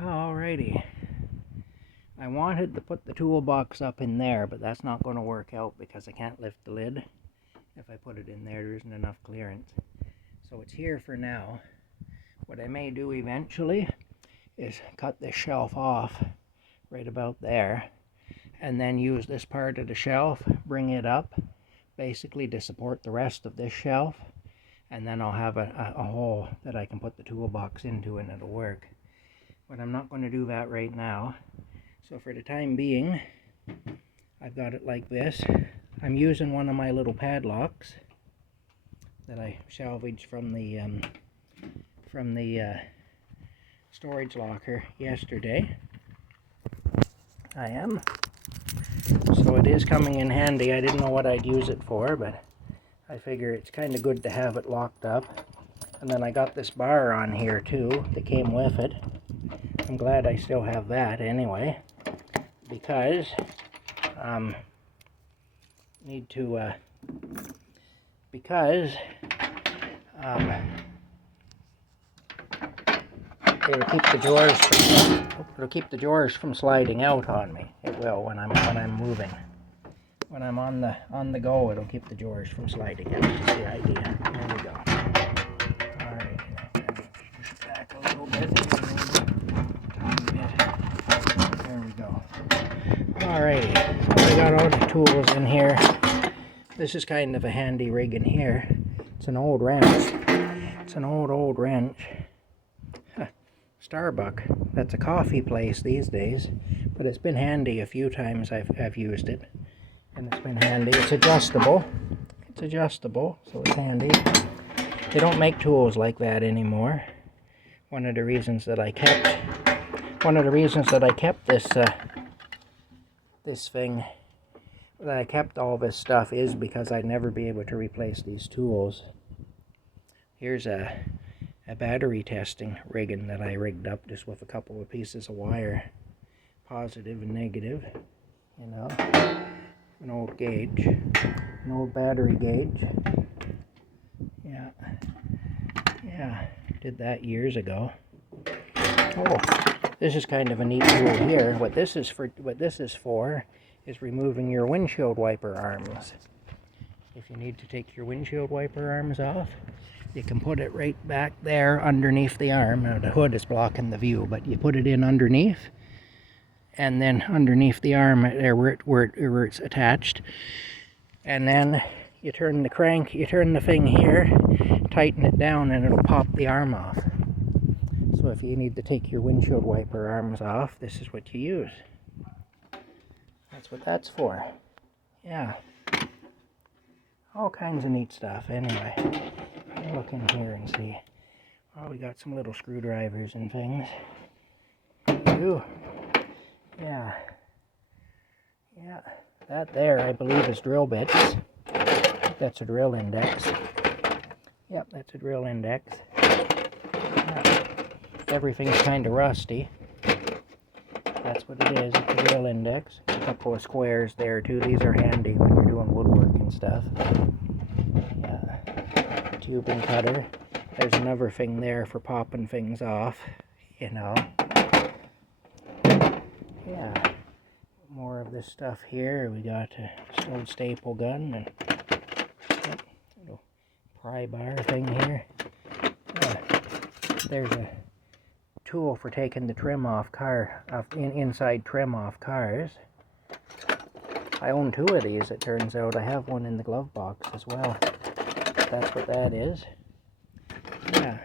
Alrighty. I wanted to put the toolbox up in there, but that's not going to work out because I can't lift the lid. If I put it in there, there isn't enough clearance. So it's here for now. What I may do eventually is cut this shelf off right about there, and then use this part of the shelf, bring it up, basically to support the rest of this shelf, and then I'll have a hole that I can put the toolbox into and it'll work. But I'm not going to do that right now. So for the time being, I've got it like this. I'm using one of my little padlocks that I salvaged from the storage locker yesterday. I am. So it is coming in handy. I didn't know what I'd use it for, but I figure it's kind of good to have it locked up. And then I got this bar on here too that came with it. I'm glad I still have that anyway, because it'll keep the drawers from sliding out on me. It will when I'm moving. When I'm on the go, it'll keep the drawers from sliding out. That's the idea. There we go. All right, push back a little bit. There we go. Alrighty, so I got all the tools in here. This is kind of a handy rig in here. It's an old wrench. It's an old wrench. Starbuck. That's a coffee place these days, but it's been handy a few times I've used it, and it's been handy. It's adjustable. It's adjustable, so it's handy. They don't make tools like that anymore. One of the reasons that I kept all this stuff is because I'd never be able to replace these tools. Here's a battery testing rigging that I rigged up just with a couple of pieces of wire, positive and negative, you know, an old gauge, an old battery gauge. Yeah, did that years ago. Oh, this is kind of a neat tool here. What this is for is removing your windshield wiper arms. If you need to take your windshield wiper arms off, you can put it right back there underneath the arm. Now the hood is blocking the view, but you put it in underneath, and then underneath the arm there where it's attached, and then you turn the thing here, tighten it down, and it'll pop the arm off. So if you need to take your windshield wiper arms off, this is what you use. That's what that's for. Yeah. All kinds of neat stuff. Anyway, I'll look in here and see. Oh, we got some little screwdrivers and things. Ooh. Yeah. That there, I believe, is drill bits. That's a drill index. Yep, that's a drill index. Yeah. Everything's kind of rusty. That's what it is. It's a drill index. A couple of squares there too. These are handy when you're doing woodwork and stuff. Yeah. Tubing cutter. There's another thing there for popping things off, you know. Yeah. More of this stuff here. We got a old staple gun and little pry bar thing here. Yeah. There's a tool for taking the trim off inside trim off cars. I own two of these, it turns out. I have one in the glove box as well. That's what that is. Yeah.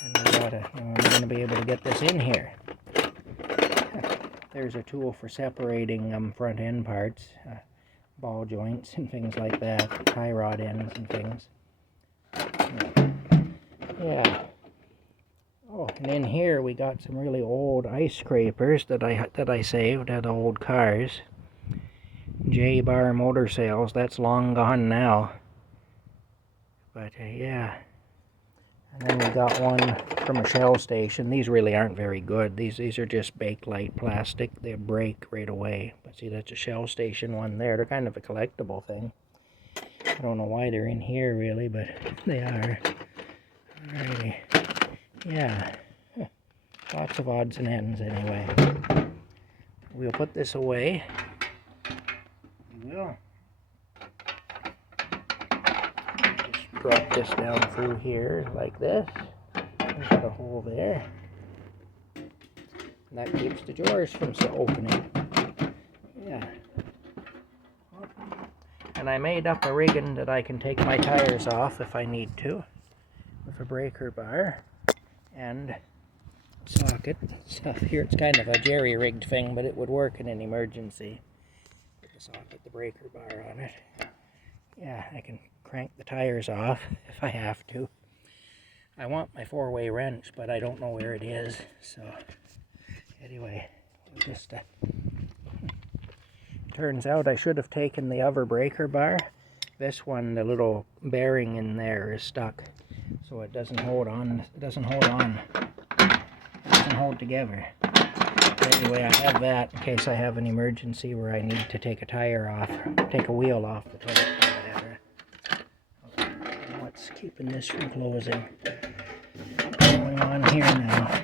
And I'm going to be able to get this in here. There's a tool for separating front end parts, ball joints and things like that, tie rod ends and things. Yeah. Oh, and in here we got some really old ice scrapers that I saved out of old cars. J-Bar Motor Sales. That's long gone now. But yeah. And then we got one from a Shell station. These really aren't very good. These are just Bakelite plastic. They break right away. But see, that's a Shell station one there. They're kind of a collectible thing. I don't know why they're in here really, but they are. Alrighty. Yeah. Lots of odds and ends anyway. We'll put this away. We will. Just drop this down through here like this. There's a hole there. And that keeps the drawers from opening. Yeah. And I made up a rigging that I can take my tires off if I need to, with a breaker bar and socket. So here it's kind of a jerry-rigged thing, but it would work in an emergency. Put the socket, the breaker bar on it. Yeah, I can crank the tires off if I have to. I want my 4-way wrench, but I don't know where it is. So anyway, just turns out I should have taken the other breaker bar. This one, the little bearing in there is stuck, so it doesn't hold on. It doesn't hold on. It doesn't hold together. Anyway, I have that in case I have an emergency where I need to take a tire off, take a wheel off the toilet or whatever. Okay, what's keeping this from closing? What's going on here now?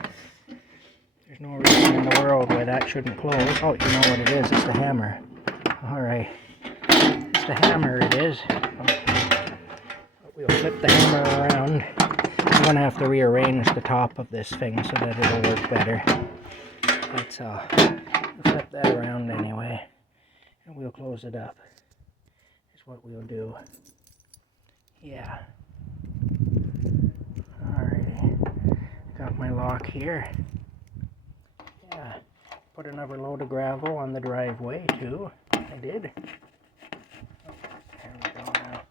There's no reason in the world why that shouldn't close. Oh, you know what it is? It's the hammer. Alright. It's the hammer it is. We'll flip the hammer around. I'm going to have to rearrange the top of this thing so that it'll work better. Let's flip that around anyway. And we'll close it up. That's what we'll do. Yeah. Alrighty. Got my lock here. Yeah. Put another load of gravel on the driveway too. I did. Oh, there we go now.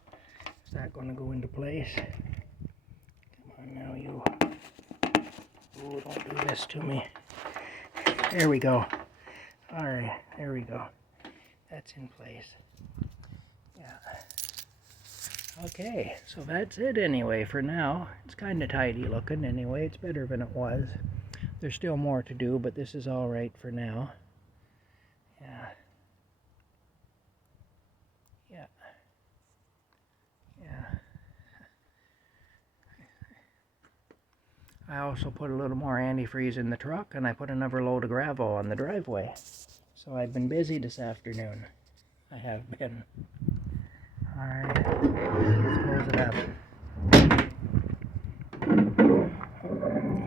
Is that going to go into place? Come on now, you. Oh, don't do this to me. There we go. Alright, there we go. That's in place. Yeah. Okay, so that's it anyway for now. It's kind of tidy looking anyway. It's better than it was. There's still more to do, but this is all right for now. Yeah. Yeah. Yeah. I also put a little more antifreeze in the truck, and I put another load of gravel on the driveway. So I've been busy this afternoon. I have been. Alright, let's close it up.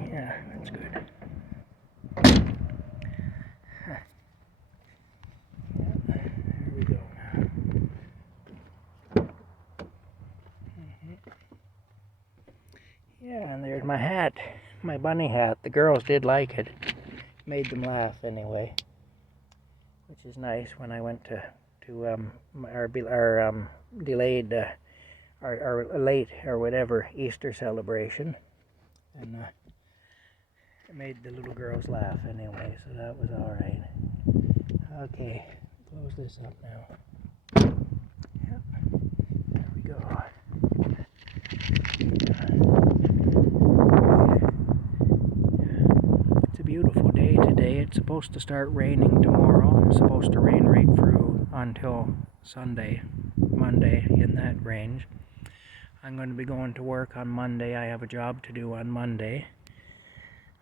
Yeah, that's good. There we go now. Yeah, and there's my hat, my bunny hat. The girls did like it. Made them laugh anyway, which is nice. When I went to our delayed our late or whatever Easter celebration, and it made the little girls laugh anyway, so that was all right. Okay, close this up now. Yep, there we go. It's a beautiful day today. It's supposed to start raining tomorrow. It's supposed to rain right through until Sunday, Monday, in that range. I'm going to be going to work on Monday. I have a job to do on Monday.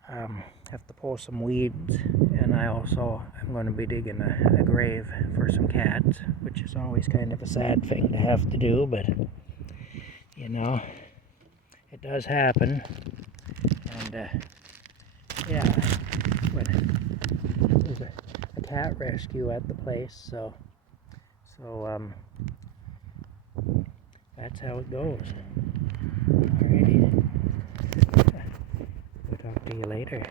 Have to pull some weeds, and I'm going to be digging a grave for some cats, which is always kind of a sad thing to have to do, but you know, it does happen. And yeah, there's a cat rescue at the place, so that's how it goes. Alrighty. We'll talk to you later.